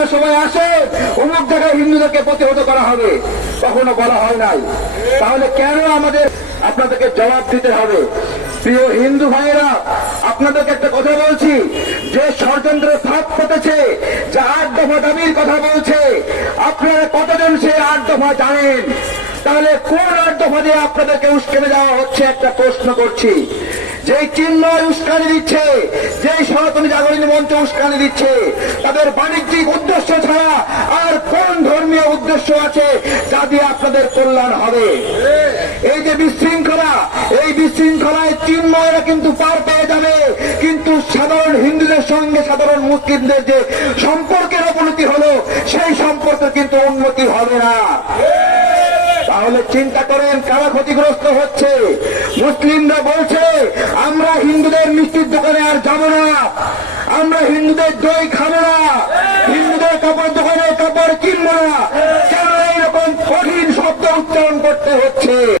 করার সময় আসে অমুক জায়গায় হিন্দুদেরকে প্রতিহত করা হবে, কখনো বলা হয় নাই। তাহলে কেন আমাদের আপনাদেরকে জবাব দিতে হবে? প্রিয় হিন্দু ভাইয়েরা, আপনাদেরকে একটা কথা বলছি, যে ষড়যন্ত্র ফাঁদ পেতেছে, যে 8 দফা দাবির কথা বলছে, আপনারা কতজন সেই 8 দফা জানেন? তাহলে কোন 8 দফা দিয়ে আপনাদেরকে উস্কানি দেওয়া হচ্ছে? একটা প্রশ্ন করছি। যেই চিন্ময় উস্কানি দিচ্ছে, যেই সনাতনী জাগরণী মঞ্চ উস্কানি দিচ্ছে, তাদের বাণিজ্যিক উদ্দেশ্য ছাড়া আর কোন ধর্মীয় উদ্দেশ্য আছে যা দিয়ে আপনাদের কল্যাণ হবে? এই যে বিশৃঙ্খলা, এই বিশৃঙ্খলায় চিন্ময়রা কিন্তু পার পেয়ে যাবে, কিন্তু সাধারণ হিন্দুদের সঙ্গে সাধারণ মুসলিমদের যে সম্পর্কের অবনতি হলো, সেই সম্পর্কে কিন্তু উন্নতি হবে না। তাহলে চিন্তা করেন কারা ক্ষতিগ্রস্ত হচ্ছে? মুসলিমরা বলছে আমরা হিন্দুদের মিষ্টির দোকানে আর যাব না, আমরা হিন্দুদের দই খাবো না, হিন্দুদের কাপড় দোকানে কাপড় কিনবো না। কেন এইরকম কঠিন শব্দ উচ্চারণ করতে হচ্ছে?